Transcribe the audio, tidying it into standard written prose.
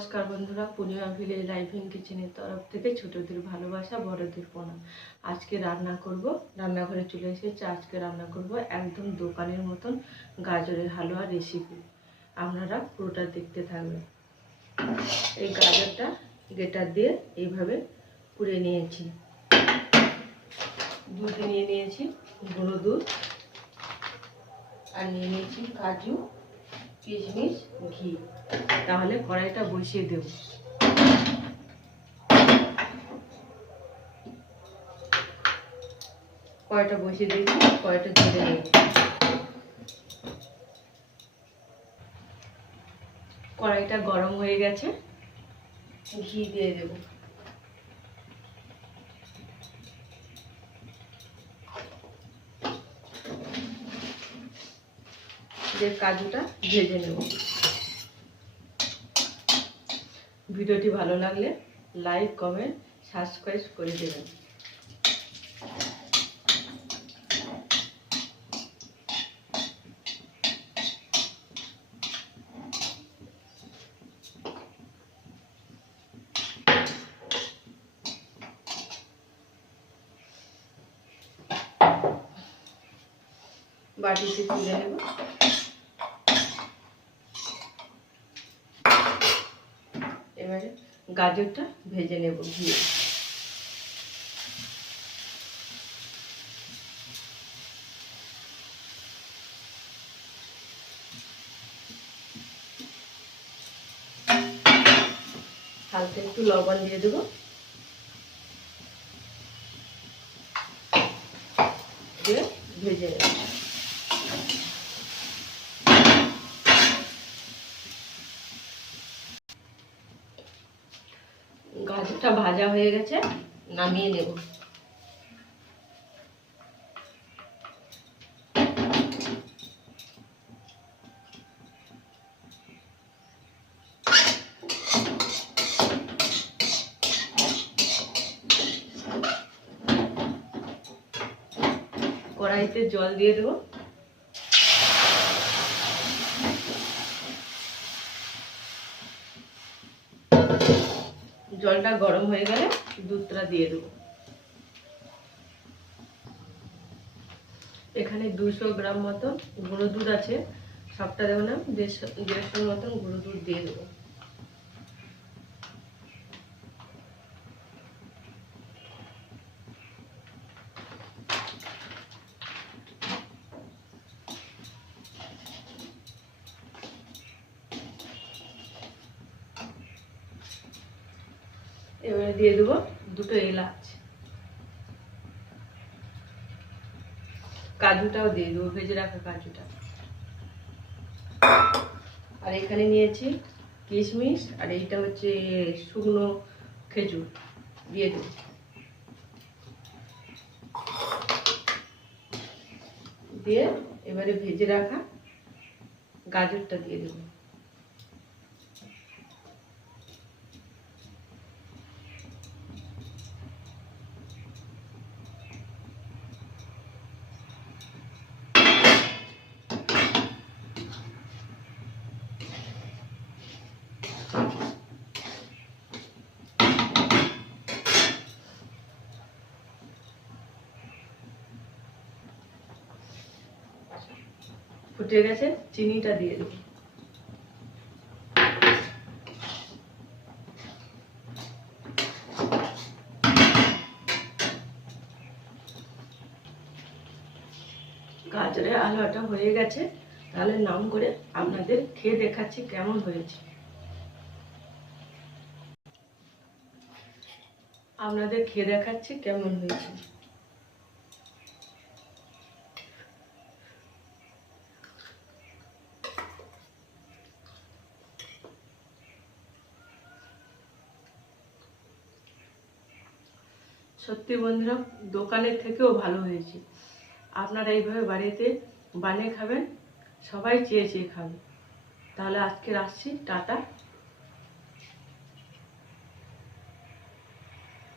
নমস্কার বন্ধুরা, পূর্ণিমা village living কিচেনের তরফ থেকে ছোটদের ভালোবাসা, বড়দের প্রণাম। আজকে রান্না করব, রান্নাঘরে চলে এসেছি। আজকে রান্না করব একদম দোকানের মতন গাজরের হালুয়া রেসিপি। আপনারা পুরোটা দেখতে থাকবেন। এই গাজরটা গ্রেটার দিয়ে এইভাবে পুড়ে নিয়েছি। দুধ নিয়ে নিয়েছি, গুঁড়ো দুধ, আর নিয়ে নিয়েছি কাজু, কিশমিশ, ঘি। তাহলে কড়াইটা বসিয়ে দেব। কড়াইটা বসিয়ে দিয়েছি, কড়াইটা ঢেলে নেব। কড়াইটা গরম হয়ে গেছে, ঘি দিয়ে দেব। দিয়ে কাজুটা ভেজে নেব। ভিডিওটি ভালো লাগলে লাইক, কমেন্ট, সাবস্ক্রাইব করে দেবেন। বাটিতে তুলে নেব। এবারে গাজরটা ভেজে নেব ঘি। হালকা একটু লবণ দিয়ে দেবো, দিয়ে ভেজে নেব। গাজরটা ভাজা হয়ে গেছে, নামিয়ে নেব। কড়াইতে জল দিয়ে দেবো। জলটা গরম হয়ে গেলে দুধটা দিয়ে দেবো। এখানে 200 গ্রাম মতন গুঁড়ো দুধ আছে, সবটা দেবো না, 150 মতন গুঁড়ো দুধ দিয়ে দেবো। এবারে দিয়ে দেবো 2টো এলাচ, কাজুটাও দিয়ে দেবো, ভেজে রাখা কাজুটা। আর এখানে নিয়েছি কিশমিশ, আর এইটা হচ্ছে শুকনো খেজুর, দিয়ে দেবো। দিয়ে এবারে ভেজে রাখা গাজরটা দিয়ে দেবো। ফুটে গেছে, চিনিটা দিয়ে দেবো। গাজরের হালুয়াটা হয়ে গেছে, তাহলে নাম করে আপনাদের খেয়ে দেখাচ্ছি কেমন হয়েছে। আপনাদের খেয়ে দেখাচ্ছি কেমন হয়েছে। সত্যি বন্ধুরা, দোকানের থেকেও ভালো হয়েছে। আপনারা এইভাবে বাড়িতে বানিয়ে খাবেন, সবাই চেয়ে চেয়ে খাবে। তাহলে আজকে আসছি, টাটা।